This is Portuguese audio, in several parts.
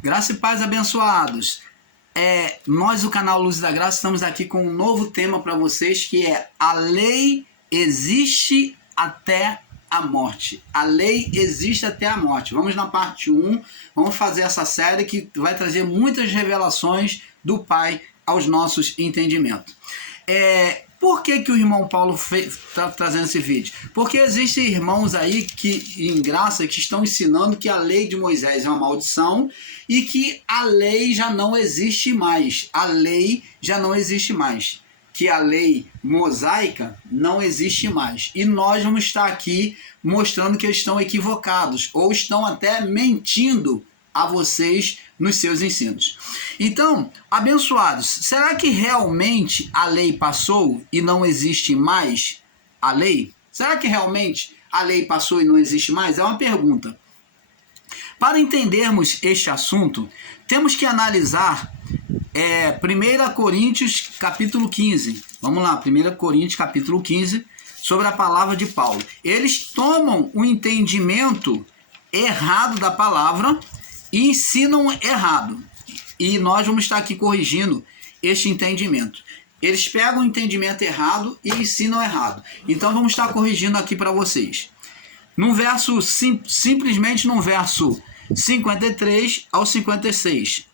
Graça e paz, abençoados. Nós, o canal Luz da Graça, estamos aqui com um novo tema para vocês, que é: a lei existe até a morte. A lei existe até a morte. Vamos na parte 1, vamos fazer essa série que vai trazer muitas revelações do Pai aos nossos entendimentos. Por que o irmão Paulo está trazendo esse vídeo? Porque existem irmãos aí em graça que estão ensinando que a lei de Moisés é uma maldição e que a lei já não existe mais. A lei já não existe mais. Que a lei mosaica não existe mais. E nós vamos estar aqui mostrando que eles estão equivocados ou estão até mentindo a vocês nos seus ensinos. Então, abençoados, será que realmente a lei passou e não existe mais a lei? Será que realmente a lei passou e não existe mais? É uma pergunta. Para entendermos este assunto, temos que analisar 1 Coríntios capítulo 15. Vamos lá, 1 Coríntios capítulo 15, sobre a palavra de Paulo. Eles tomam o entendimento errado da palavra e ensinam errado. E nós vamos estar aqui corrigindo este entendimento. Eles pegam o entendimento errado e ensinam errado. Então vamos estar corrigindo aqui para vocês. No verso, simplesmente no verso 53 ao 56.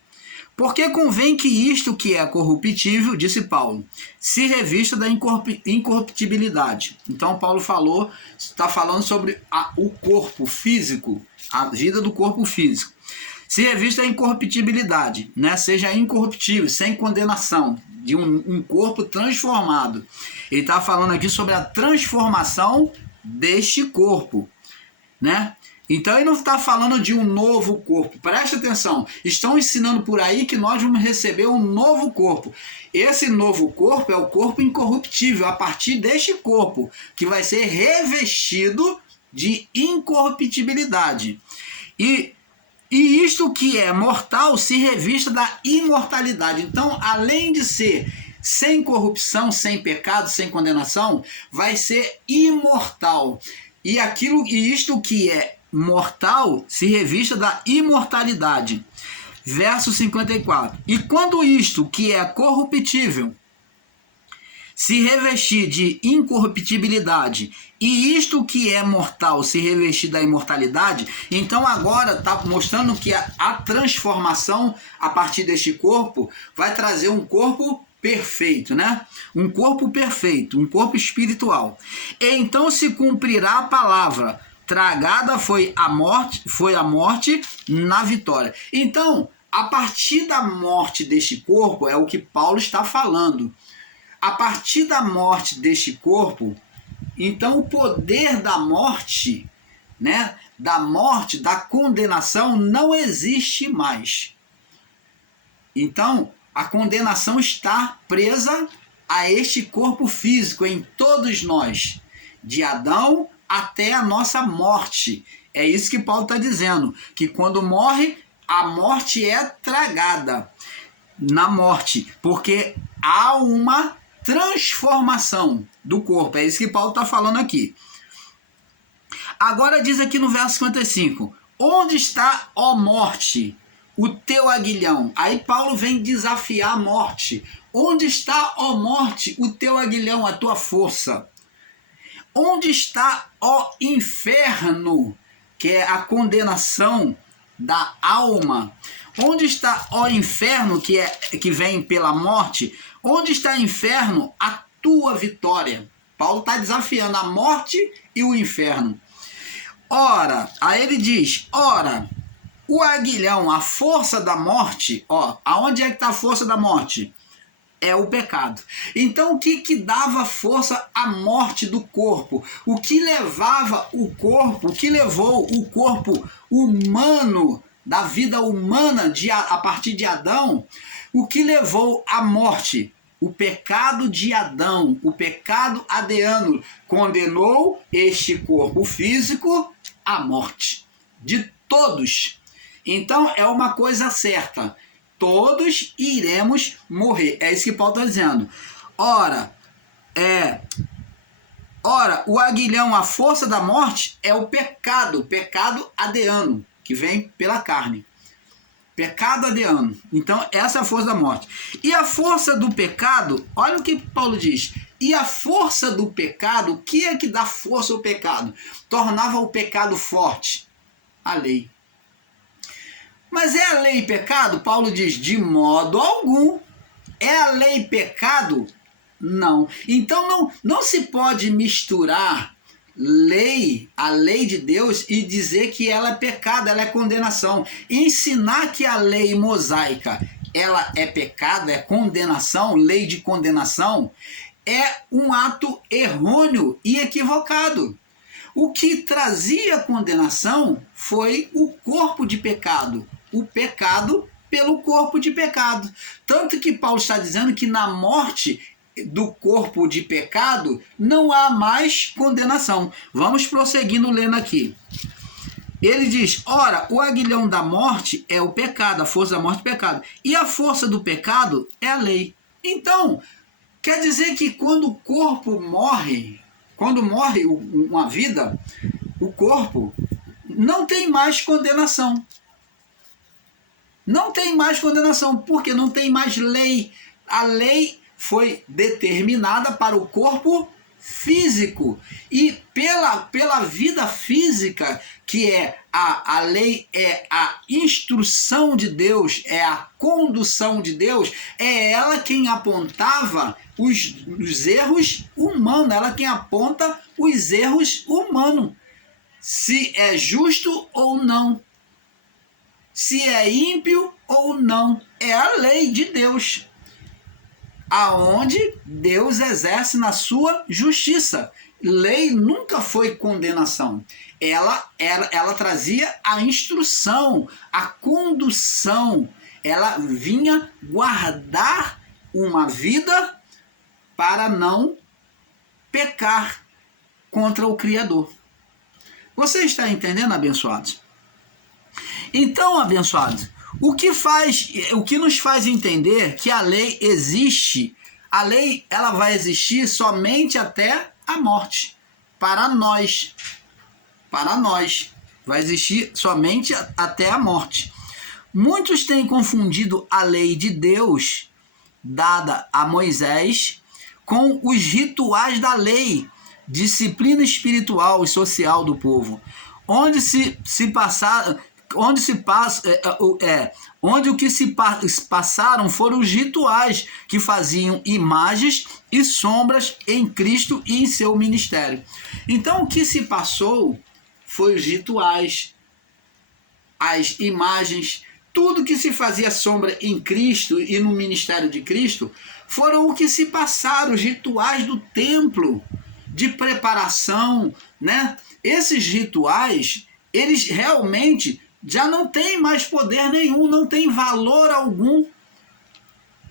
Porque convém que isto que é corruptível, disse Paulo, se revista da incorruptibilidade. Então Paulo está falando sobre o corpo físico, a vida do corpo físico. Se revista da incorruptibilidade, né? Seja incorruptível, sem condenação, de um corpo transformado. Ele está falando aqui sobre a transformação deste corpo, né? Então ele não está falando de um novo corpo. Preste atenção. Estão ensinando por aí que nós vamos receber um novo corpo. Esse novo corpo é o corpo incorruptível, a partir deste corpo, que vai ser revestido de incorruptibilidade. E isto que é mortal se revista da imortalidade. Então, além de ser sem corrupção, sem pecado, sem condenação, vai ser imortal. E isto que é mortal se revista da imortalidade. Verso 54. E quando isto que é corruptível se revestir de incorruptibilidade e isto que é mortal se revestir da imortalidade, então agora está mostrando que a transformação a partir deste corpo vai trazer um corpo perfeito, né? Um corpo perfeito, um corpo espiritual. E então se cumprirá a palavra: tragada foi a morte na vitória. Então, a partir da morte deste corpo, é o que Paulo está falando. A partir da morte deste corpo, então o poder da morte, né, da condenação não existe mais. Então, a condenação está presa a este corpo físico em todos nós, de Adão até a nossa morte. É isso que Paulo está dizendo, que quando morre, a morte é tragada na morte, porque há uma transformação do corpo. É isso que Paulo está falando aqui. Agora diz aqui no verso 55, onde está, ó morte, o teu aguilhão? Aí Paulo vem desafiar a morte. Onde está, ó morte, o teu aguilhão, a tua força? Onde está, ó inferno, que é a condenação da alma? Onde está, ó inferno, que vem pela morte? Onde está, inferno, a tua vitória? Paulo está desafiando a morte e o inferno. Ora, aí ele diz, ora, o aguilhão, a força da morte, aonde é que está a força da morte? É o pecado. Então o que dava força à morte do corpo? O que levava o corpo, o que levou o corpo humano, da vida humana a partir de Adão, o que levou à morte? O pecado de Adão, o pecado adeano, condenou este corpo físico à morte. De todos. Então é uma coisa certa. Todos iremos morrer. É isso que Paulo está dizendo. Ora, o aguilhão, a força da morte, é o pecado adeano, que vem pela carne. Pecado adiando. Então, essa é a força da morte. E a força do pecado, olha o que Paulo diz. E a força do pecado, o que é que dá força ao pecado? Tornava o pecado forte. A lei. Mas é a lei pecado? Paulo diz, de modo algum. É a lei pecado? Não. Então não se pode misturar a lei de Deus e dizer que ela é pecado, ela é condenação. Ensinar que a lei mosaica ela é pecado, é condenação, lei de condenação, é um ato errôneo e equivocado. O que trazia condenação foi o corpo de pecado, o pecado pelo corpo de pecado. Tanto que Paulo está dizendo que na morte do corpo de pecado não há mais condenação. Vamos prosseguindo lendo aqui. Ele diz, ora, o aguilhão da morte é o pecado, a força da morte é o pecado. E a força do pecado é a lei. Então, quer dizer que quando o corpo morre, quando morre uma vida, o corpo não tem mais condenação. Não tem mais condenação, porque não tem mais lei. A lei foi determinada para o corpo físico. E pela vida física, que é a lei, é a instrução de Deus, é a condução de Deus, é ela quem apontava os erros humanos, ela quem aponta os erros humanos. Se é justo ou não. Se é ímpio ou não. É a lei de Deus. Aonde Deus exerce na sua justiça. Lei nunca foi condenação. Ela trazia a instrução, a condução. Ela vinha guardar uma vida para não pecar contra o Criador. Você está entendendo, abençoados? Então, abençoados, o que nos faz entender que a lei existe, a lei ela vai existir somente até a morte, para nós, vai existir somente até a morte. Muitos têm confundido a lei de Deus, dada a Moisés, com os rituais da lei, disciplina espiritual e social do povo, onde o que se passaram foram os rituais que faziam imagens e sombras em Cristo e em seu ministério. Então o que se passou foi os rituais, as imagens, tudo que se fazia sombra em Cristo e no ministério de Cristo foram o que se passaram, os rituais do templo, de preparação, né? Esses rituais, eles realmente já não têm mais poder nenhum, não têm valor algum.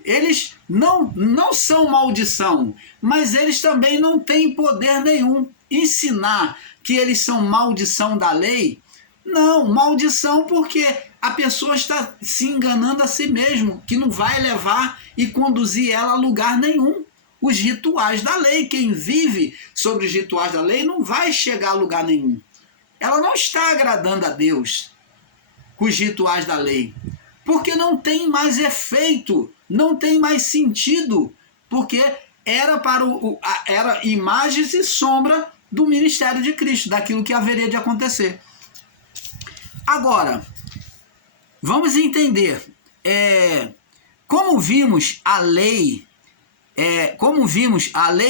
Eles não são maldição, mas eles também não têm poder nenhum. Ensinar que eles são maldição da lei, não, maldição porque a pessoa está se enganando a si mesmo, que não vai levar e conduzir ela a lugar nenhum. Os rituais da lei, quem vive sobre os rituais da lei não vai chegar a lugar nenhum. Ela não está agradando a Deus com os rituais da lei, porque não tem mais efeito, não tem mais sentido, porque era era imagens e sombra do ministério de Cristo, daquilo que haveria de acontecer. Agora, vamos entender, como vimos a lei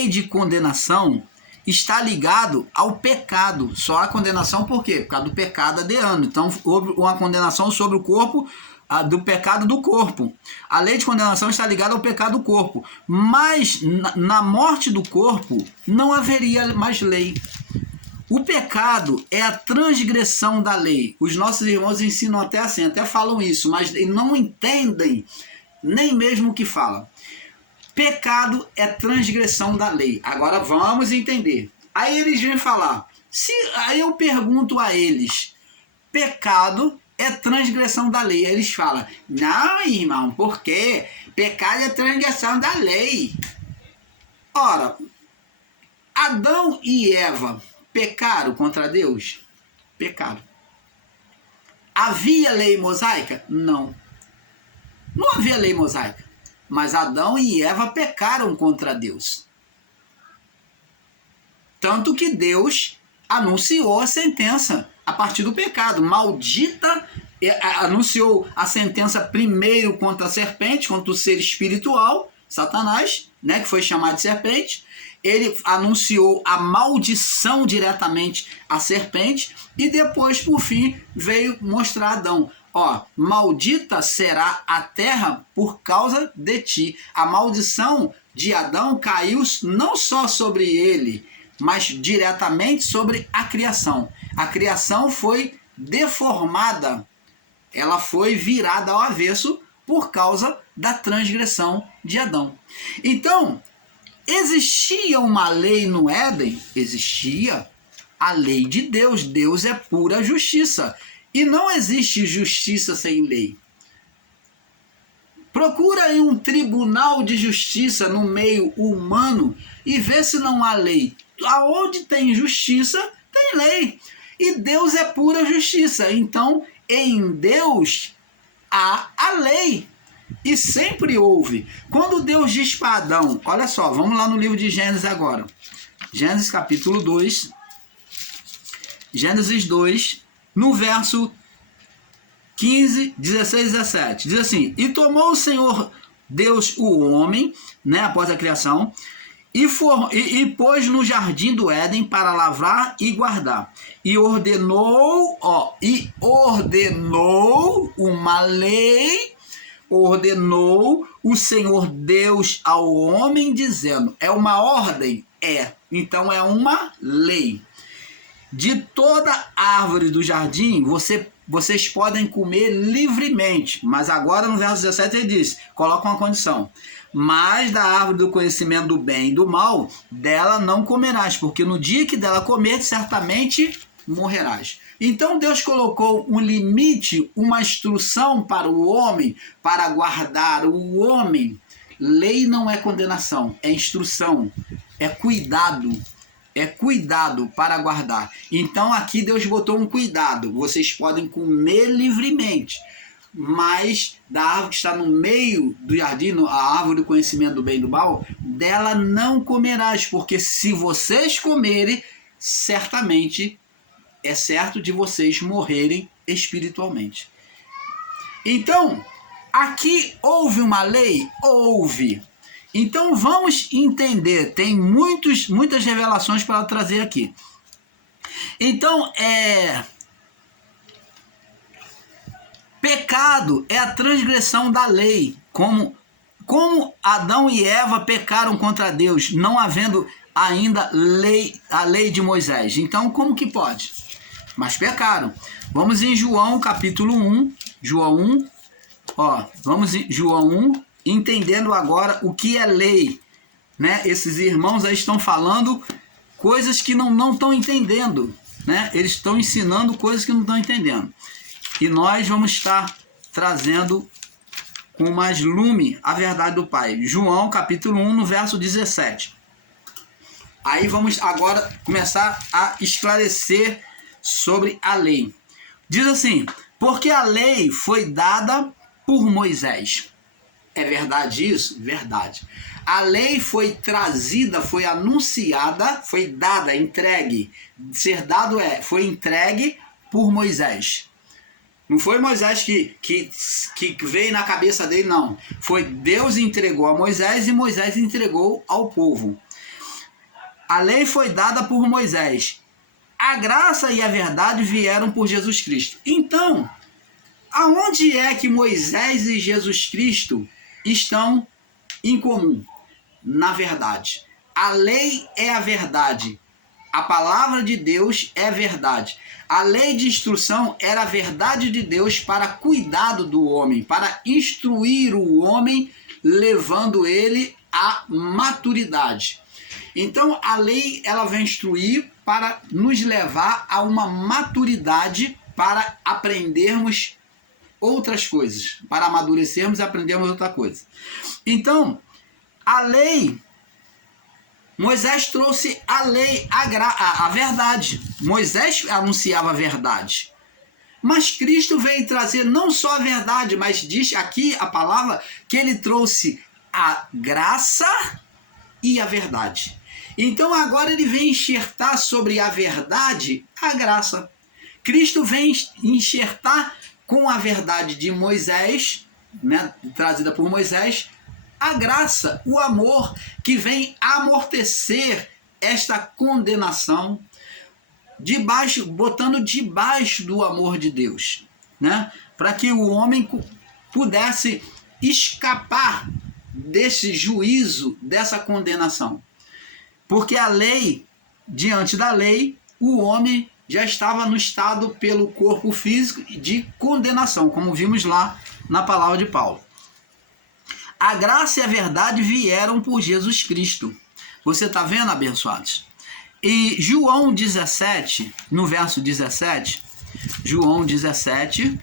de condenação está ligado ao pecado. Só a condenação por quê? Por causa do pecado adiando. Então, houve uma condenação sobre o corpo, do pecado do corpo. A lei de condenação está ligada ao pecado do corpo. Mas, na morte do corpo, não haveria mais lei. O pecado é a transgressão da lei. Os nossos irmãos ensinam até assim, até falam isso, mas não entendem nem mesmo o que falam. Pecado é transgressão da lei. Agora vamos entender. Aí eles vêm falar. Aí eu pergunto a eles. Pecado é transgressão da lei. Aí eles falam. Não, irmão, por quê? Pecado é transgressão da lei. Ora, Adão e Eva pecaram contra Deus? Pecaram. Havia lei mosaica? Não. Não havia lei mosaica. Mas Adão e Eva pecaram contra Deus. Tanto que Deus anunciou a sentença a partir do pecado. Maldita, anunciou a sentença primeiro contra a serpente, contra o ser espiritual, Satanás, né, que foi chamado de serpente. Ele anunciou a maldição diretamente à serpente e depois, por fim, veio mostrar a Adão. Ó, maldita será a terra por causa de ti. A maldição de Adão caiu não só sobre ele, mas diretamente sobre a criação. A criação foi deformada, ela foi virada ao avesso por causa da transgressão de Adão. Então, existia uma lei no Éden? Existia a lei de Deus. Deus é pura justiça. E não existe justiça sem lei. Procura aí um tribunal de justiça no meio humano e vê se não há lei. Aonde tem justiça, tem lei. E Deus é pura justiça. Então, em Deus há a lei. E sempre houve. Quando Deus diz para Adão, olha só, vamos lá no livro de Gênesis agora. Gênesis capítulo 2. Gênesis 2, no verso 15, 16 e 17. Diz assim: e tomou o Senhor Deus o homem, né, após a criação, e pôs no jardim do Éden para lavrar e guardar. E ordenou uma lei. Ordenou o Senhor Deus ao homem, dizendo: é uma ordem? É. Então é uma lei. De toda árvore do jardim vocês podem comer livremente. Mas agora no verso 17 ele diz, coloca uma condição: mas da árvore do conhecimento do bem e do mal, dela não comerás, porque no dia que dela comer, certamente morrerás. Então Deus colocou um limite, uma instrução para o homem, para guardar o homem. Lei não é condenação, é instrução, é cuidado. É cuidado para guardar. Então aqui Deus botou um cuidado. Vocês podem comer livremente, mas da árvore que está no meio do jardim, a árvore do conhecimento do bem e do mal, dela não comerás, porque se vocês comerem, certamente é certo de vocês morrerem espiritualmente. Então, aqui houve uma lei? Houve. Então vamos entender, tem muitas revelações para trazer aqui. Então, pecado é a transgressão da lei, como Adão e Eva pecaram contra Deus, não havendo ainda a lei de Moisés. Então, como que pode? Mas pecaram. Vamos em João capítulo 1, João 1, vamos em João 1, entendendo agora o que é lei, né? Esses irmãos aí estão falando coisas que não estão entendendo, né? Eles estão ensinando coisas que não estão entendendo. E nós vamos estar trazendo com mais lume a verdade do Pai. João capítulo 1, no verso 17. Aí vamos agora começar a esclarecer sobre a lei. Diz assim: porque a lei foi dada por Moisés. É verdade isso? Verdade. A lei foi trazida, foi anunciada, foi dada, entregue. Ser dado foi entregue por Moisés. Não foi Moisés que veio na cabeça dele, não. Foi Deus entregou a Moisés e Moisés entregou ao povo. A lei foi dada por Moisés. A graça e a verdade vieram por Jesus Cristo. Então, aonde é que Moisés e Jesus Cristo estão em comum? Na verdade. A lei é a verdade. A palavra de Deus é a verdade. A lei de instrução era a verdade de Deus para cuidado do homem, para instruir o homem, levando ele à maturidade. Então, a lei ela vem instruir para nos levar a uma maturidade, para aprendermos outras coisas, para amadurecermos e aprendermos outra coisa. Então, a lei, Moisés trouxe a lei, a verdade. Moisés anunciava a verdade. Mas Cristo veio trazer não só a verdade, mas diz aqui a palavra que ele trouxe a graça e a verdade. Então agora ele vem enxertar sobre a verdade a graça. Cristo vem enxertar com a verdade de Moisés, né, trazida por Moisés, a graça, o amor que vem amortecer esta condenação, botando debaixo do amor de Deus, né, para que o homem pudesse escapar desse juízo, dessa condenação. Porque a lei, diante da lei, o homem já estava no estado pelo corpo físico de condenação, como vimos lá na palavra de Paulo. A graça e a verdade vieram por Jesus Cristo. Você está vendo, abençoados? E João 17, no verso 17, João 17,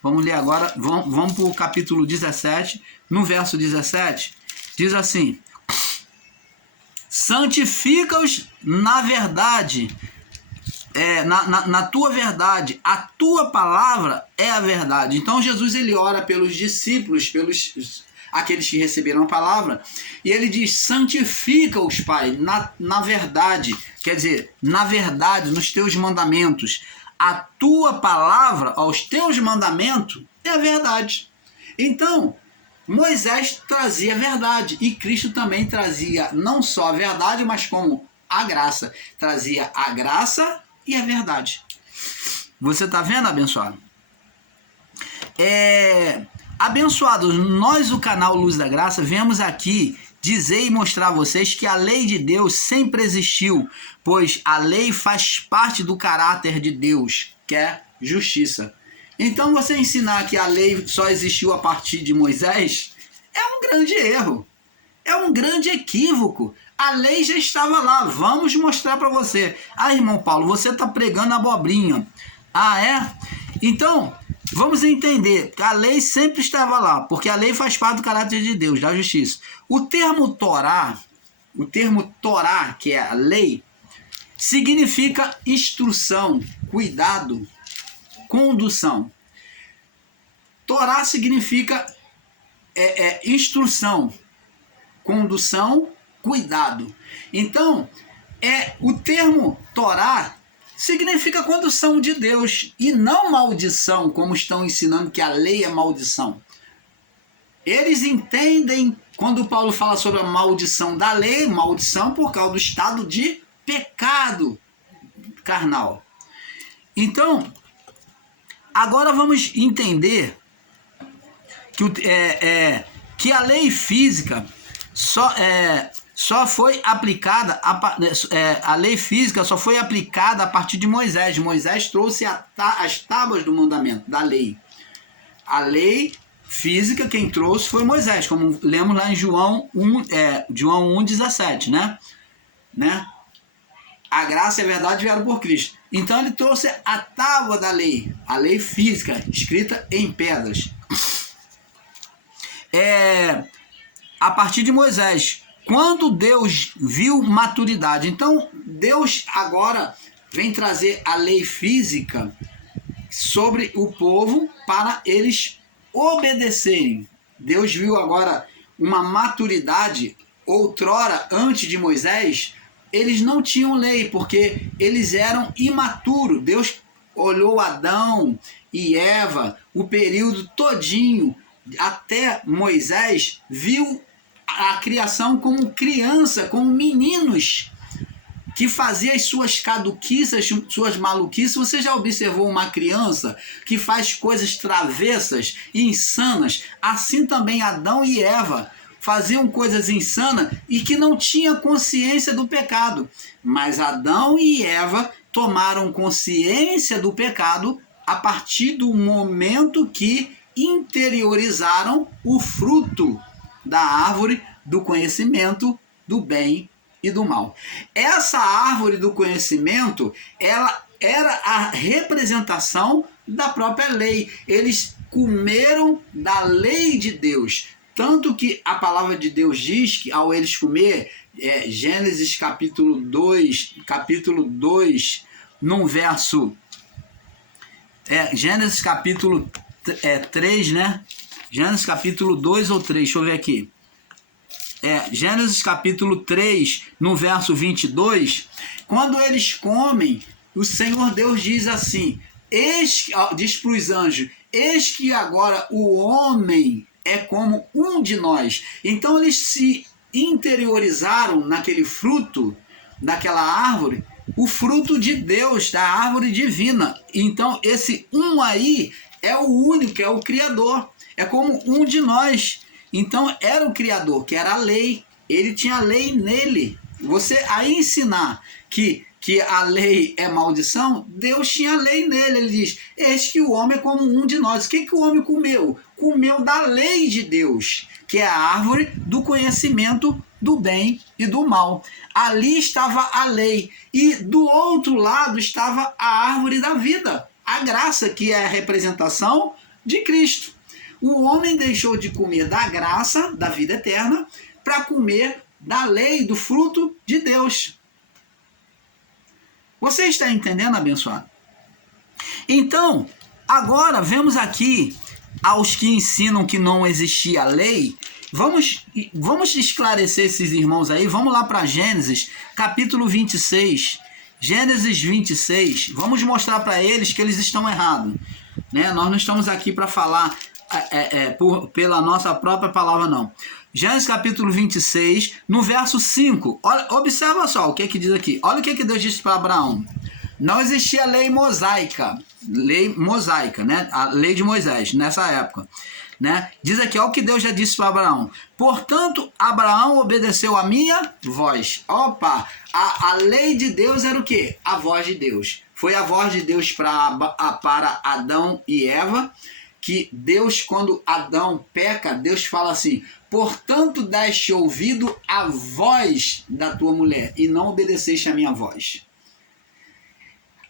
vamos ler agora, vamos para o capítulo 17, no verso 17, diz assim: santifica-os na verdade, na tua verdade, a tua palavra é a verdade. Então Jesus ele ora pelos discípulos, pelos aqueles que receberam a palavra, e ele diz: santifica-os, Pai, na verdade, quer dizer, na verdade, nos teus mandamentos. A tua palavra, os teus mandamentos, é a verdade. Então, Moisés trazia a verdade, e Cristo também trazia não só a verdade, mas como a graça. Trazia a graça e a verdade. Você está vendo, abençoado? Abençoados, nós, o canal Luz da Graça, viemos aqui dizer e mostrar a vocês que a lei de Deus sempre existiu, pois a lei faz parte do caráter de Deus, que é justiça. Então você ensinar que a lei só existiu a partir de Moisés é um grande erro, é um grande equívoco. A lei já estava lá, vamos mostrar para você. Ah, irmão Paulo, você está pregando abobrinha. Ah, é? Então, vamos entender que a lei sempre estava lá, porque a lei faz parte do caráter de Deus, da justiça. O termo Torá, que é a lei, significa instrução, cuidado, condução. Torá significa instrução, condução, cuidado. Então, o termo Torá significa condução de Deus e não maldição, como estão ensinando que a lei é maldição. Eles entendem, quando Paulo fala sobre a maldição da lei, maldição por causa do estado de pecado carnal. Então, agora vamos entender que a lei física só foi aplicada, a lei física só foi aplicada a partir de Moisés. Moisés trouxe as tábuas do mandamento, da lei. A lei física quem trouxe foi Moisés, como lemos lá em João 1,17, né? A graça e a verdade vieram por Cristo. Então ele trouxe a tábua da lei, a lei física, escrita em pedras. A partir de Moisés, quando Deus viu maturidade, então Deus agora vem trazer a lei física sobre o povo para eles obedecerem. Deus viu agora uma maturidade. Outrora, antes de Moisés, eles não tinham lei, porque eles eram imaturos. Deus olhou Adão e Eva, o período todinho, até Moisés, viu a criação como criança, como meninos, que fazia as suas caduquices, suas maluquices. Você já observou uma criança que faz coisas travessas e insanas? Assim também Adão e Eva faziam coisas insanas e que não tinham consciência do pecado. Mas Adão e Eva tomaram consciência do pecado a partir do momento que interiorizaram o fruto da árvore do conhecimento do bem e do mal. Essa árvore do conhecimento, ela era a representação da própria lei. Eles comeram da lei de Deus. Tanto que a palavra de Deus diz que ao eles comer, Gênesis capítulo 2, no verso Gênesis capítulo 3, né? Gênesis capítulo 2 ou 3, deixa eu ver aqui. Gênesis capítulo 3, no verso 22, quando eles comem, o Senhor Deus diz assim, diz para os anjos, eis que agora o homem é como um de nós. Então eles se interiorizaram naquele fruto, daquela árvore, o fruto de Deus, da árvore divina. Então esse um aí é o único, é o Criador, é como um de nós. Então era o Criador, que era a lei, ele tinha a lei nele. Você a ensinar que a lei é maldição, Deus tinha a lei nele. Ele diz, eis que o homem é como um de nós. O que o homem comeu? Comeu da lei de Deus, que é a árvore do conhecimento do bem e do mal. Ali estava a lei, e do outro lado estava a árvore da vida, a graça, que é a representação de Cristo. O homem deixou de comer da graça, da vida eterna, para comer da lei, do fruto de Deus. Você está entendendo, abençoado? Então, agora vemos aqui aos que ensinam que não existia lei. Vamos esclarecer esses irmãos aí. Vamos lá para Gênesis, capítulo 26. Gênesis 26. Vamos mostrar para eles que eles estão errados. Né? Nós não estamos aqui para falar pela nossa própria palavra, não. Gênesis capítulo 26, no verso 5. Olha, observa só o que diz aqui. Olha o que Deus disse para Abraão. Não existia lei mosaica, né? A lei de Moisés, nessa época. Né? Diz aqui, olha o que Deus já disse para Abraão. Portanto, Abraão obedeceu a minha voz. Opa, a lei de Deus era o quê? A voz de Deus. Foi a voz de Deus para Adão e Eva, que Deus, quando Adão peca, Deus fala assim, portanto deste ouvido à voz da tua mulher, e não obedeceste à minha voz.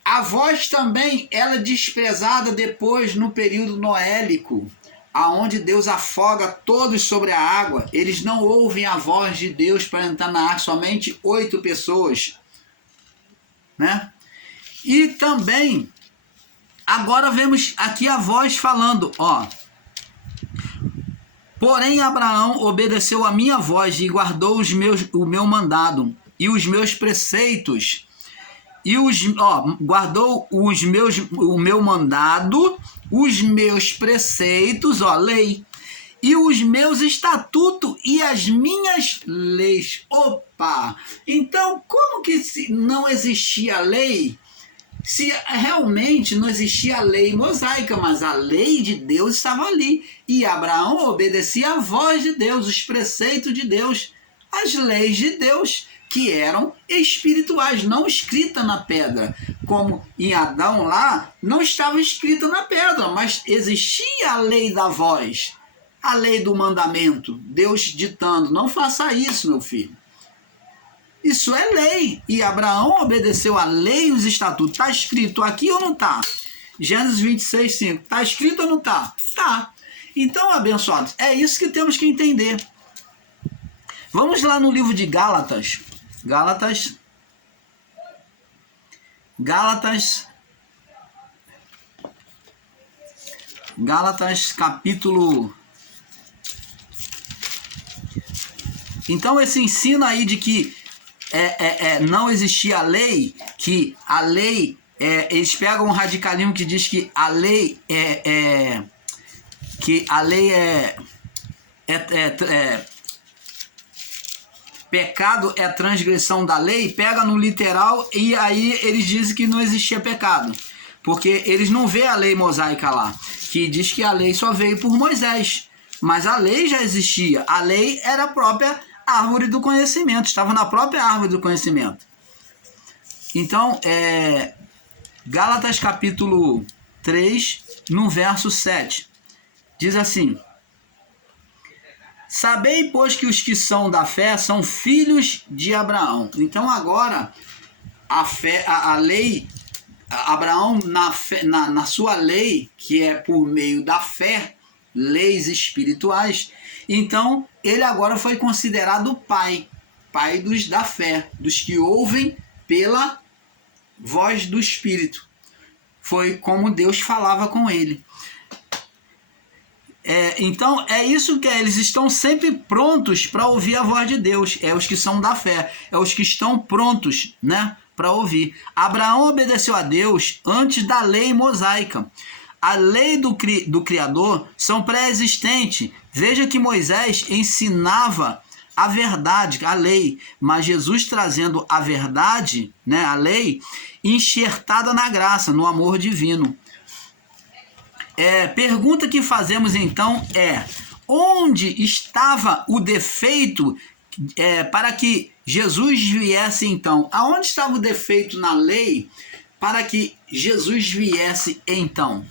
A voz também, ela é desprezada depois no período noélico, aonde Deus afoga todos sobre a água. Eles não ouvem a voz de Deus para entrar na arca, somente 8 pessoas. Né? E também, agora vemos aqui a voz falando, ó. Porém, Abraão obedeceu a minha voz e guardou o meu mandado e os meus preceitos. Guardou o meu mandado, os meus preceitos, lei, e os meus estatutos e as minhas leis. Opa! Então, como que não existia lei? Se realmente não existia a lei mosaica, mas a lei de Deus estava ali. E Abraão obedecia a voz de Deus, os preceitos de Deus, as leis de Deus, que eram espirituais, não escrita na pedra. Como em Adão lá, não estava escrita na pedra, mas existia a lei da voz, a lei do mandamento, Deus ditando, não faça isso, meu filho. Isso é lei. E Abraão obedeceu a lei e os estatutos. Está escrito aqui ou não está? Gênesis 26, 5. Está escrito ou não está? Está. Então, abençoados, é isso que temos que entender. Vamos lá no livro de Gálatas. Gálatas, capítulo... Então, esse ensino aí de que não existia lei, que a lei, eles pegam um radicalismo que diz que a lei pecado é transgressão da lei, pega no literal e aí eles dizem que não existia pecado, porque eles não vê a lei mosaica lá, que diz que a lei só veio por Moisés, mas a lei já existia, a lei era a própria árvore do conhecimento, estava na própria árvore do conhecimento. Então, Gálatas capítulo 3, no verso 7, diz assim: sabei, pois, que os que são da fé são filhos de Abraão. Então agora, a lei, Abraão na sua lei, que é por meio da fé, leis espirituais, então ele agora foi considerado pai dos da fé, dos que ouvem pela voz do Espírito. foi como Deus falava com ele. Então é isso que eles estão sempre prontos para ouvir a voz de Deus. É os que são da fé, é os que estão prontos, né, para ouvir. Abraão obedeceu a Deus antes da lei mosaica. A lei do Criador são pré-existentes. Veja que Moisés ensinava a verdade, a lei, mas Jesus trazendo a verdade, né, a lei, enxertada na graça, no amor divino. Pergunta que fazemos então é: onde estava o defeito para que Jesus viesse então? Aonde estava o defeito na lei para que Jesus viesse então?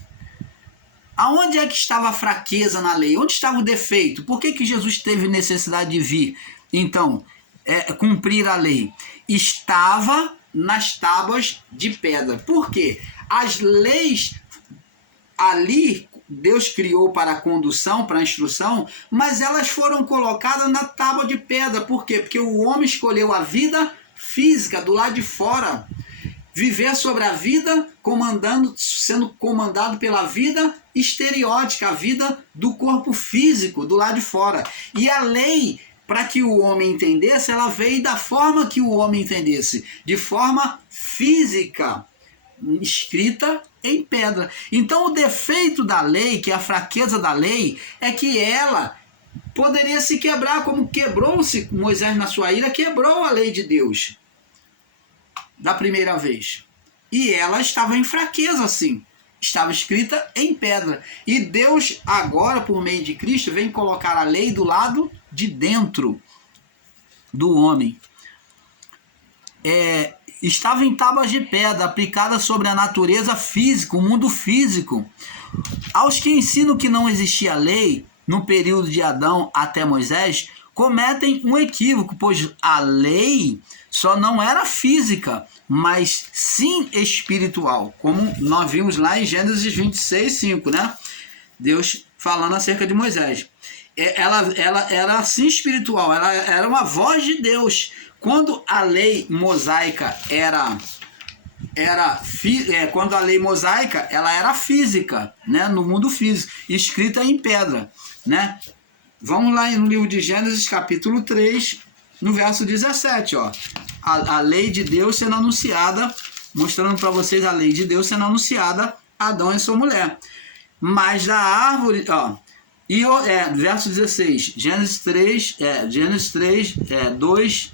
Aonde é que estava a fraqueza na lei? Onde estava o defeito? Por que Jesus teve necessidade de vir, então, cumprir a lei? Estava nas tábuas de pedra. Por quê? As leis ali Deus criou para a condução, para a instrução, mas elas foram colocadas na tábua de pedra. Por quê? Porque o homem escolheu a vida física do lado de fora. Viver sobre a vida, sendo comandado pela vida estereótica, a vida do corpo físico, do lado de fora. E a lei, para que o homem entendesse, ela veio da forma que o homem entendesse, de forma física, escrita em pedra. Então o defeito da lei, que é a fraqueza da lei, é que ela poderia se quebrar, como quebrou-se Moisés na sua ira, quebrou a lei de Deus da primeira vez. E ela estava em fraqueza, sim. Estava escrita em pedra. E Deus agora, por meio de Cristo, vem colocar a lei do lado de dentro do homem. Estava em tábuas de pedra, aplicada sobre a natureza física, o mundo físico. Aos que ensinam que não existia lei, no período de Adão até Moisés, cometem um equívoco, pois a lei só não era física, mas sim espiritual, como nós vimos lá em Gênesis 26, 5, né? Deus falando acerca de Moisés. Ela era assim espiritual, ela era uma voz de Deus. Quando a lei mosaica quando a lei mosaica ela era física, né, no mundo físico, escrita em pedra, né? Vamos lá no livro de Gênesis, capítulo 3, no verso 17, ó. A lei de Deus sendo anunciada, mostrando para vocês a lei de Deus sendo anunciada a Adão e sua mulher. Mas da árvore, ó, verso 16, Gênesis 3, 2,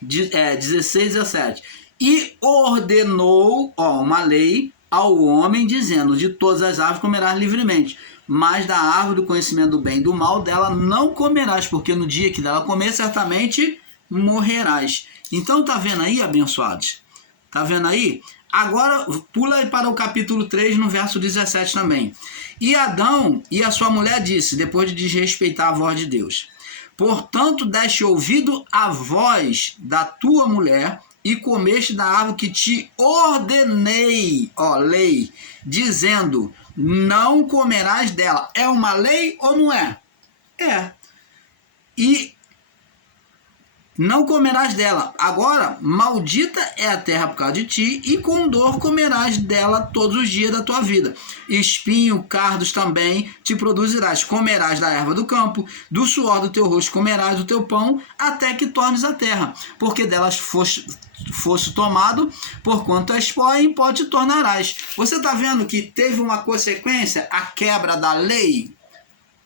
16, 17. E ordenou, uma lei ao homem, dizendo: de todas as árvores comerás livremente, mas da árvore do conhecimento do bem e do mal dela não comerás, porque no dia que dela comer, certamente morrerás. Então tá vendo aí, abençoados? Tá vendo aí? Agora pula aí para o capítulo 3, no verso 17 também. E Adão e a sua mulher disse, depois de desrespeitar a voz de Deus: portanto deste ouvido à voz da tua mulher e comeste da árvore que te ordenei, lei, dizendo: não comerás dela. É uma lei ou não é? É. E não comerás dela. Agora, maldita é a terra por causa de ti, e com dor comerás dela todos os dias da tua vida. Espinho, cardos também te produzirás. Comerás da erva do campo, do suor do teu rosto comerás do teu pão, até que tornes a terra, porque delas fosse tomado, porquanto és pó, em pó te tornarás. Você está vendo que teve uma consequência a quebra da lei?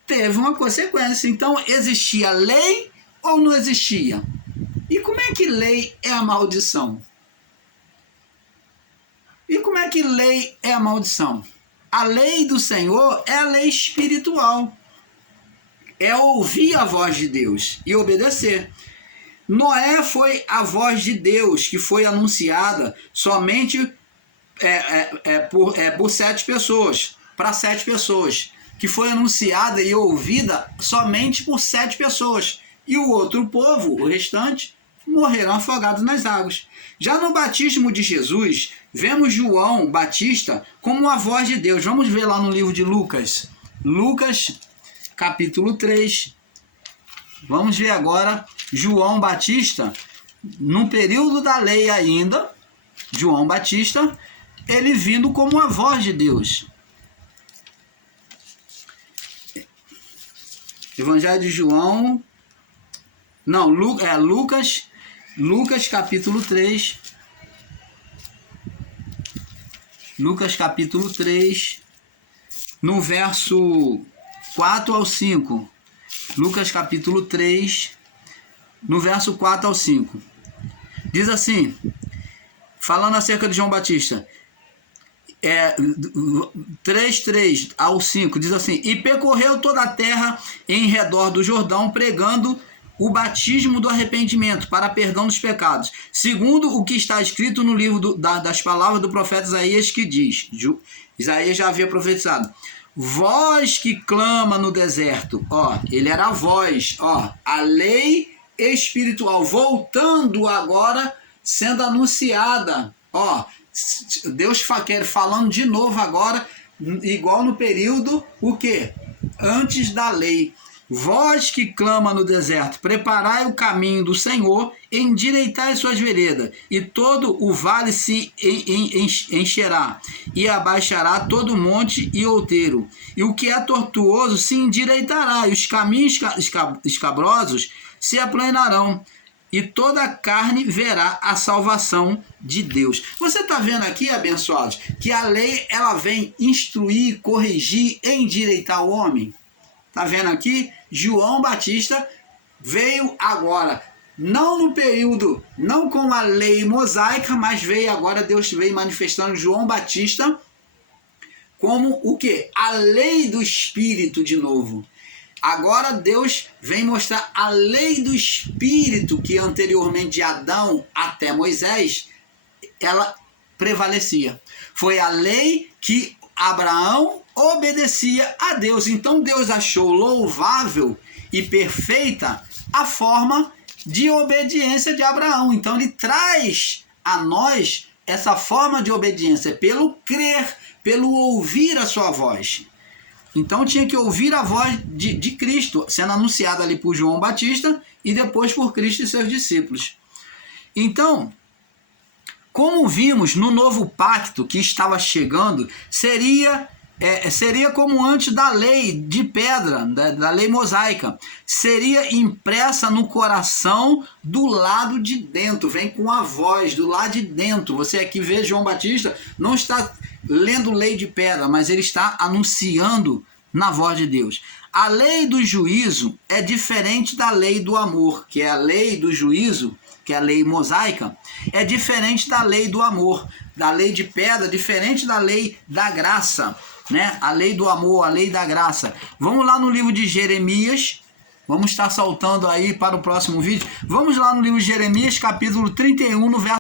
Teve uma consequência. Então, existia lei ou não existia? E como é que lei é a maldição? E como é que lei é a maldição? A lei do Senhor é a lei espiritual. É ouvir a voz de Deus e obedecer. Noé foi a voz de Deus que foi anunciada somente por 7 pessoas, para 7 pessoas, que foi anunciada e ouvida somente por 7 pessoas. E o outro povo, o restante, morreram afogados nas águas. Já no batismo de Jesus, vemos João Batista como a voz de Deus. Vamos ver lá no livro de Lucas. Lucas, capítulo 3. Vamos ver agora João Batista, no período da lei ainda, João Batista, ele vindo como a voz de Deus. Evangelho de João, não, Lucas capítulo 3, Lucas capítulo 3, no verso 4 ao 5, Lucas capítulo 3, no verso 4 ao 5, diz assim, falando acerca de João Batista, 3 ao 5, diz assim: e percorreu toda a terra em redor do Jordão, pregando o batismo do arrependimento para perdão dos pecados, segundo o que está escrito no livro das palavras do profeta Isaías, que diz, Isaías já havia profetizado, voz que clama no deserto, ele era a voz, a lei espiritual, voltando agora, sendo anunciada, Deus falando de novo agora, igual no período, o quê? Antes da lei. Voz que clama no deserto, preparai o caminho do Senhor, endireitai suas veredas, e todo o vale se encherá, e abaixará todo monte e outeiro, e o que é tortuoso se endireitará, e os caminhos escabrosos se aplanarão, e toda a carne verá a salvação de Deus. Você está vendo aqui, abençoados, que a lei ela vem instruir, corrigir, endireitar o homem? Está vendo aqui? João Batista veio agora, não no período, não com a lei mosaica, mas veio agora, Deus veio manifestando João Batista como o quê? A lei do Espírito de novo. Agora Deus vem mostrar a lei do Espírito que anteriormente de Adão até Moisés, ela prevalecia. Foi a lei que Abraão obedecia a Deus. Então Deus achou louvável e perfeita a forma de obediência de Abraão. Então ele traz a nós essa forma de obediência pelo crer, pelo ouvir a sua voz. Então tinha que ouvir a voz de Cristo, sendo anunciada ali por João Batista e depois por Cristo e seus discípulos. Então, como vimos no novo pacto que estava chegando, seria como antes da lei de pedra, da lei mosaica. Seria impressa no coração do lado de dentro, vem com a voz do lado de dentro. Você aqui vê João Batista, não está lendo lei de pedra, mas ele está anunciando na voz de Deus. A lei do juízo é diferente da lei do amor, que é a lei do juízo, que é a lei mosaica, é diferente da lei do amor, da lei de pedra, diferente da lei da graça, né? A lei do amor, a lei da graça. Vamos lá no livro de Jeremias, vamos estar saltando aí para o próximo vídeo. Vamos lá no livro de Jeremias, capítulo 31, no verso